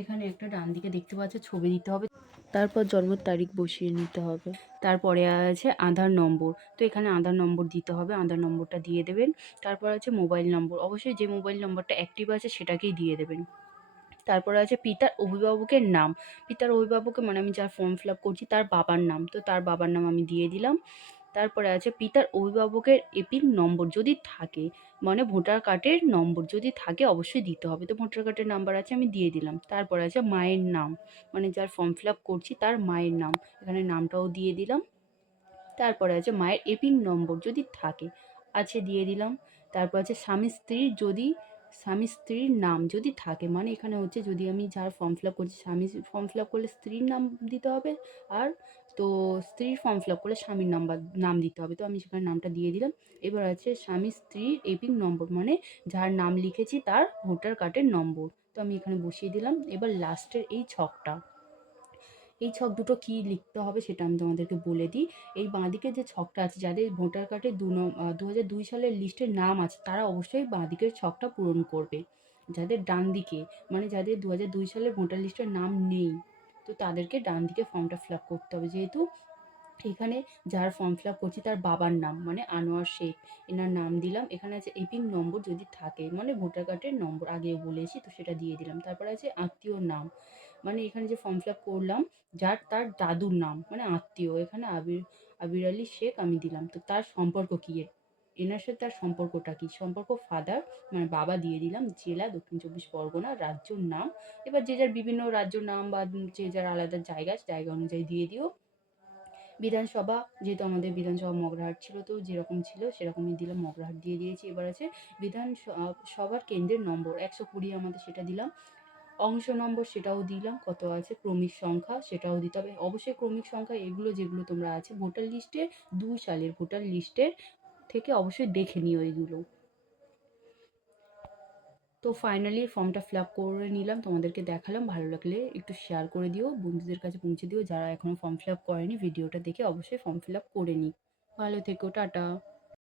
এখানে একটা ডান দিকে দেখতে পাচ্ছ ছবি দিতে হবে, তারপর জন্মের তারিখ বসিয়ে নিতে হবে। তারপরে আছে আধার নম্বর, তো এখানে আধার নম্বর দিতে হবে, আধার নম্বরটা দিয়ে দেবেন। তারপর আছে মোবাইল নম্বর, অবশ্যই যে মোবাইল নম্বরটা অ্যাক্টিভ আছে সেটাকেই দিয়ে দেবেন। তারপরে আছে পিতার অভিভাবকের নাম, পিতার অভিভাবকের মানে আমি যার ফর্ম ফিল আপ করছি তার বাবার নাম, তো তার বাবার নাম আমি দিয়ে দিলাম। তারপরে আছে পিতার অভিভাবকের এপিক নম্বর যদি থাকে, মানে ভোটার কার্ডের নম্বর যদি থাকে অবশ্যই দিতে হবে, তো ভোটার কার্ডের নাম্বার আছে আমি দিয়ে দিলাম। তারপরে আছে মায়ের নাম, মানে যার ফর্ম ফিল আপ করছি তার মায়ের নাম, এখানে নামটাও দিয়ে দিলাম। তারপরে আছে মায়ের এপিক নম্বর যদি থাকে, আছে দিয়ে দিলাম। তারপর আছে স্বামী স্ত্রীর নাম যদি থাকে, মানে এখানে হচ্ছে যদি আমি যার ফর্ম ফিল আপ করছি স্বামী ফর্ম ফিল আপ করলে স্ত্রীর নাম দিতে হবে, আর তো স্ত্রীর ফর্ম ফিল আপ করলে স্বামীর নাম দিতে হবে, তো আমি সেখানে নামটা দিয়ে দিলাম। এবার আছে স্বামী স্ত্রীর এপিক নম্বর, মানে যার নাম লিখেছি তার ভোটার কার্ডের নম্বর, তো আমি এখানে বসিয়ে দিলাম। এবার লাস্টের এই ছকটা, এই ছক দুটো কী লিখতে হবে সেটা আমি তোমাদেরকে বলে দিই। এই বাঁদিকে যে ছকটা আছে, যাদের ভোটার কার্ডে 2002 সালের লিস্টের নাম আছে তারা অবশ্যই বাঁদিকের ছকটা পূরণ করবে। যাদের ডান দিকে, মানে যাদের 2002 সালের ভোটার লিস্টের নাম নেই, তো তাদেরকে ডান দিকে ফর্মটা ফিল আপ করতে হবে। যেহেতু এখানে যার ফর্ম ফিল আপ করছি তার বাবার নাম, মানে আনোয়ার শেখ, এনার নাম দিলাম। এখানে আছে এপিক নম্বর যদি থাকে, মানে ভোটার কার্ডের নম্বর আগেও বলেছি, তো সেটা দিয়ে দিলাম। তারপরে আছে আত্মীয়র নাম, মানে এখানে যে ফর্ম ফিল আপ করলাম যার তার দাদুর নাম, মানে আত্মীয়, এখানে আবির আলী শেখ আমি দিলাম। তো তার সম্পর্ক কী, এনার সাথে তার সম্পর্কটা কী, সম্পর্ক ফাদার, মানে বাবা দিয়ে দিলাম। জেলা দক্ষিণ চব্বিশ পরগনা, রাজ্যর নাম, এবার যে যার বিভিন্ন রাজ্যর নাম বা যে যার আলাদা জায়গা অনুযায়ী দিয়ে দিও। বিধানসভা, যেহেতু আমাদের বিধানসভা মগরাহাট ছিল, তো যেরকম ছিল সেরকমই দিলাম, মগরাহাট দিয়ে দিয়েছি। এবার আছে সভার কেন্দ্রের নম্বর 120 আমাদের, সেটা দিলাম। অংশ নম্বর সেটাও দিলাম কত আছে, ক্রমিক সংখ্যা সেটাও দিতে হবে। অবশ্যই ক্রমিক সংখ্যা এগুলো যেগুলো তোমরা আছে ভোটার লিস্টে 2 সালের ভোটার লিস্টের থেকে অবশ্যই দেখে নিও এগুলো। তো ফাইনালি ফর্মটা ফিল আপ করে নিলাম, তোমাদেরকে দেখালাম। ভালো লাগলে একটু শেয়ার করে দিও, বন্ধুদের কাছে পৌঁছে দিও। যারা এখনও ফর্ম ফিল আপ করেনি ভিডিওটা দেখে অবশ্যই ফর্ম ফিল আপ করে নিই। ভালো থেকো, টাটা।